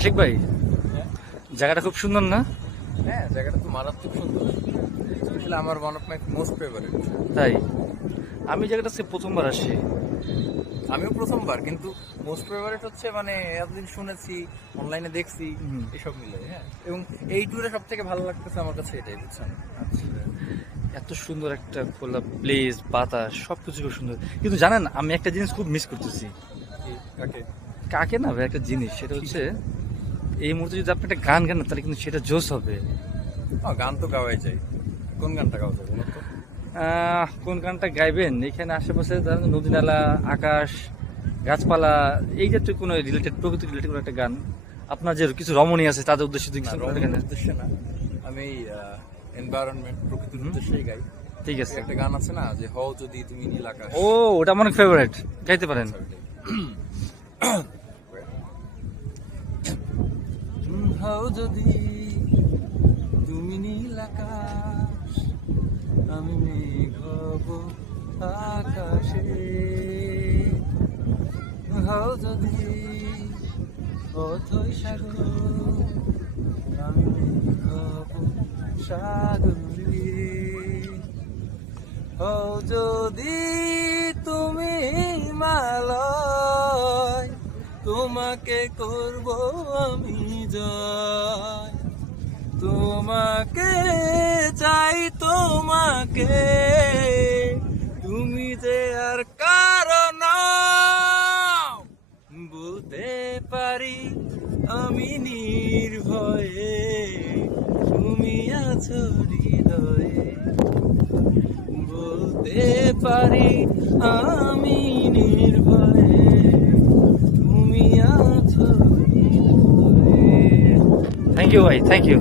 আশিক ভাই, হ্যাঁ জায়গাটা খুব সুন্দর না? হ্যাঁ, জায়গাটা তো মারাত্মক সুন্দর। স্পেশালি আমার one of my most favourite. তাই আমি জায়গাটা প্রথমবার আসছি। আমিও প্রথমবার, কিন্তু মোস্ট ফেভারিট হচ্ছে মানে এতদিন শুনেছি, অনলাইনে দেখছি, হুম। এসব মিলে। হ্যাঁ, এবং এই ট্যুরে সব থেকে ভালো লাগতেছে আমার কাছে এটাই, বুঝছেন? আচ্ছা, এত সুন্দর একটা খোলা প্লেস, বাতাস, সবকিছু খুব সুন্দর। কিন্তু জানেন, আমি একটা জিনিস খুব মিস করতেছি। কাকে? কাকে না ভাই, একটা জিনিস, সেটা হচ্ছে এই মুহূর্তে যদি আপনি একটা গান গান না, তাহলে কিন্তু সেটা জোস হবে। গান তো গাওয়াই যায়। কোন গানটা গাওয়া যায় বলুন তো? কোন গানটা গাইবেন? এখানে আশেপাশে ধরেন নদী নালা, আকাশ, গাছপালা, এই জাতীয় কোনো রিলেটেড, প্রকৃতি রিলেটেড কোনো একটা গান। আপনার যে কিছু রমণী আছে তাদের উদ্দেশ্যে যদি না, কিছু রঙের গান। উদ্দেশ্যে না, আমি এনভায়রনমেন্ট, প্রকৃতির উদ্দেশ্যেই গাই। ঠিক এই আছে। একটা গান আছে না, যে হও যদি তুমি নীল আকাশ। ও, ওটা আমার ফেভারিট, গাইতে পারেন। হও যদি তুমি নীল আকাশ, আমি মেঘ হব আকাশে। হও যদি অথই সাগর, আমি মেঘ হব সাগরে। হও যদি তুমি হিমালয়, তোমাকে করব আমি জয়। তোমাকে চাই, তোমাকে, তুমি যে আর কারণ বলতে পারি আমি নির্ভয়ে, তুমি আছো হৃদয়ে। বলতে পারি আমি নির্ভয়ে, তুমি আছো হৃদয়ে। থ্যাংক ইউ ভাই, থ্যাংক ইউ।